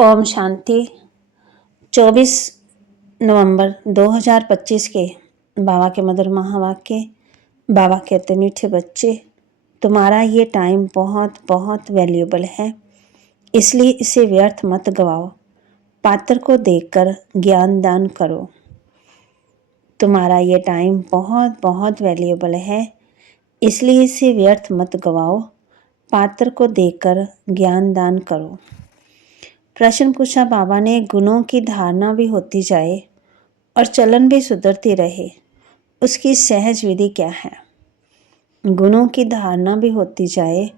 ओम शांति। 24 नवंबर 2025 के बाबा के मधुर महावाक्य। बाबा कहते, मीठे बच्चे, तुम्हारा ये टाइम बहुत बहुत वैल्यूएबल है, इसलिए इसे व्यर्थ मत गवाओ। पात्र को देखकर ज्ञान दान करो। तुम्हारा ये टाइम बहुत बहुत वैल्यूएबल है, इसलिए इसे व्यर्थ मत गवाओ। पात्र को देखकर ज्ञान दान करो। प्रश्न पूछा बाबा ने, गुणों की धारणा भी होती जाए और चलन भी सुधरती रहे, उसकी सहज विधि क्या है? गुणों की धारणा भी होती जाए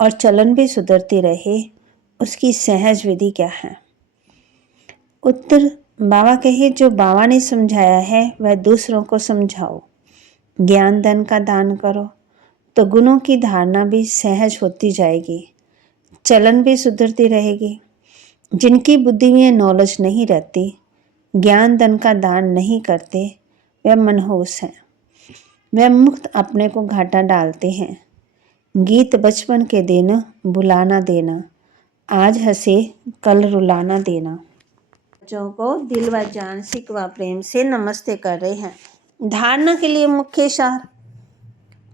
और चलन भी सुधरती रहे, उसकी सहज विधि क्या है? उत्तर, बाबा कहे, जो बाबा ने समझाया है वह दूसरों को समझाओ। ज्ञान धन का दान करो तो गुणों की धारणा भी सहज होती जाएगी, चलन भी सुधरती रहेगी। जिनकी बुद्धि में नॉलेज नहीं रहती, ज्ञान धन का दान नहीं करते, वह मनहूस हैं। वह मुक्त अपने को घाटा डालते हैं। गीत बचपन के दिन बुलाना देना, आज हंसे कल रुलाना देना। बच्चों को दिल व जान सिक व प्रेम से नमस्ते कर रहे हैं। धारणा के लिए मुख्य सार,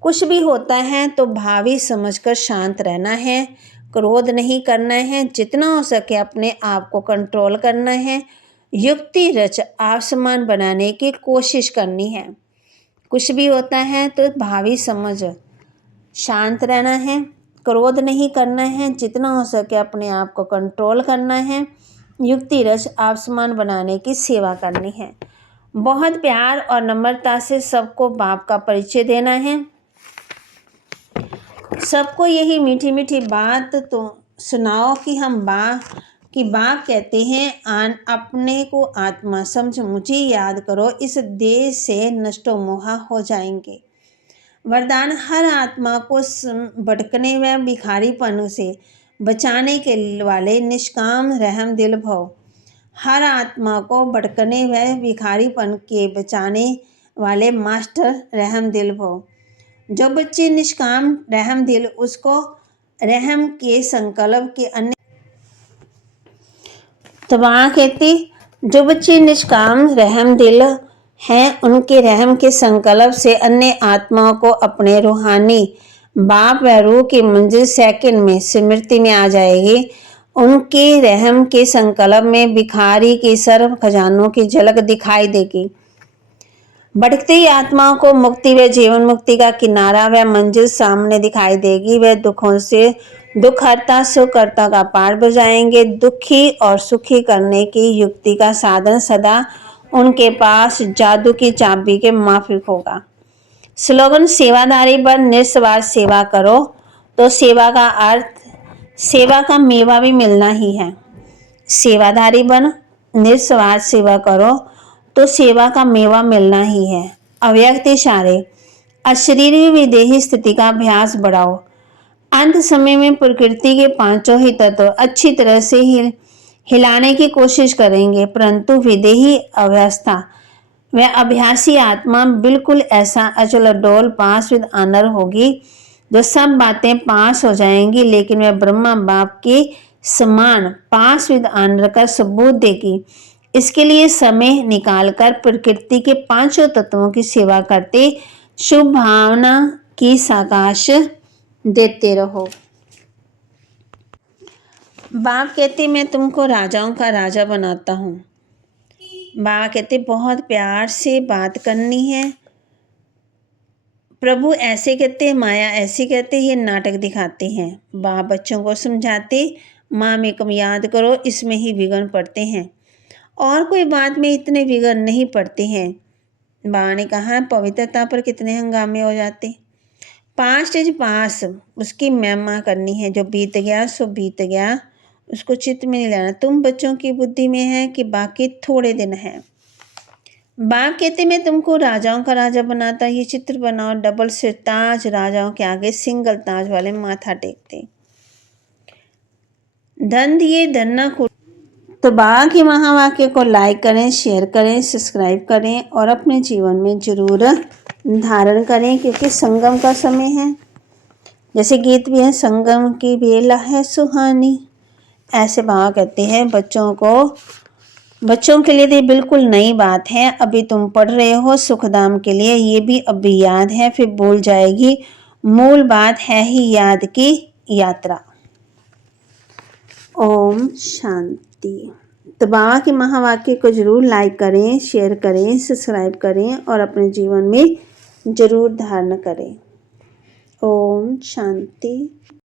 कुछ भी होता है तो भावी समझकर शांत रहना है, क्रोध नहीं करना है, जितना हो सके अपने आप को कंट्रोल करना है, युक्ति रच आसमान बनाने की कोशिश करनी है। कुछ भी होता है तो भावी समझ, शांत रहना है, क्रोध नहीं करना है, जितना हो सके अपने आप को कंट्रोल करना है, युक्ति रच आसमान बनाने की सेवा करनी है। बहुत प्यार और नम्रता से सबको बाप का परिचय देना है। सबको यही मीठी मीठी बात तो सुनाओ कि हम बाप कहते हैं, अपने को आत्मा समझ मुझे याद करो, इस देह से नष्टो मोहा हो जाएंगे। वरदान, हर आत्मा को भटकने व भिखारीपन से बचाने के वाले निष्काम रहम दिल भव। हर आत्मा को भटकने व भिखारीपन के बचाने वाले मास्टर रहम दिल भव। जो बच्चे निष्काम रहम दिल, उसको रहम के संकल्प के अन्य तबाह कहते, जो बच्चे निष्काम रहम दिल हैं, उनके रहम के संकल्प से अन्य आत्माओं को अपने रूहानी बाप व रूह की मंजिल सेकंड में स्मृति में आ जाएगी। उनके रहम के संकल्प में भिखारी के सर्व खजानों की झलक दिखाई देगी। भटकती आत्माओं को मुक्ति व जीवन मुक्ति का किनारा व मंजिल सामने दिखाई देगी। वे दुखों से दुखहर्ता सुखहर्ता का पाठ बजाएंगे। दुखी और सुखी करने की युक्ति का साधन सदा उनके पास जादू की चाबी के माफिक होगा। स्लोगन, सेवादारी बन निस्वार्थ सेवा करो तो सेवा का अर्थ सेवा का मेवा भी मिलना ही है। सेवादारी बन निस्वार्थ सेवा करो तो सेवा का मेवा मिलना ही है। अव्यक्त इशारे, अशरीरी विदेही स्थिति का अभ्यास बढ़ाओ। अंत समय में प्रकृति के पांचों ही तत्व अच्छी तरह से हिलाने की कोशिश करेंगे, परंतु विदेही अवस्था व अभ्यासी आत्मा बिल्कुल ऐसा अचल डोल पास विद आनर होगी, जो सब बातें पास हो जाएंगी, लेकिन वह ब्रह्मा बाप के समान पास विद आनर का सबूत देगी। इसके लिए समय निकालकर प्रकृति के पांचों तत्वों की सेवा करते शुभ भावना की साकाश देते रहो। बाप कहते, मैं तुमको राजाओं का राजा बनाता हूँ। बाबा कहते, बहुत प्यार से बात करनी है। प्रभु ऐसे कहते, माया ऐसे कहते, ये नाटक दिखाते हैं। बाप बच्चों को समझाते, माँ में कम याद करो, इसमें ही विघ्न पड़ते हैं, और कोई बात में इतने विघ्न नहीं पड़ते हैं। बाबा ने कहा, पवित्रता पर कितने हंगामे हो जाते। पास्ट इज पास, उसकी महिमा करनी है। जो बीत गया सो बीत गया, उसको चित्त में नहीं लेना। तुम बच्चों की बुद्धि में है कि बाकी थोड़े दिन है। बाप कहते, मैं तुमको राजाओं का राजा बनाता। ये चित्र बनाओ, डबल सिर ताज, राजाओं के आगे सिंगल ताज वाले माथा टेकते। धन दिए धन न खो। तो बाबा के महावाक्य को लाइक करें, शेयर करें, सब्सक्राइब करें और अपने जीवन में जरूर धारण करें, क्योंकि संगम का समय है। जैसे गीत भी है, संगम की बेला है सुहानी, ऐसे बाबा कहते हैं बच्चों के लिए तो ये बिल्कुल नई बात है। अभी तुम पढ़ रहे हो सुखधाम के लिए, ये भी अभी याद है, फिर भूल जाएगी। मूल बात है ही याद की यात्रा। ओम शांति। तो बाबा के महावाक्य को जरूर लाइक करें, शेयर करें, सब्सक्राइब करें और अपने जीवन में जरूर धारण करें। ओम शांति।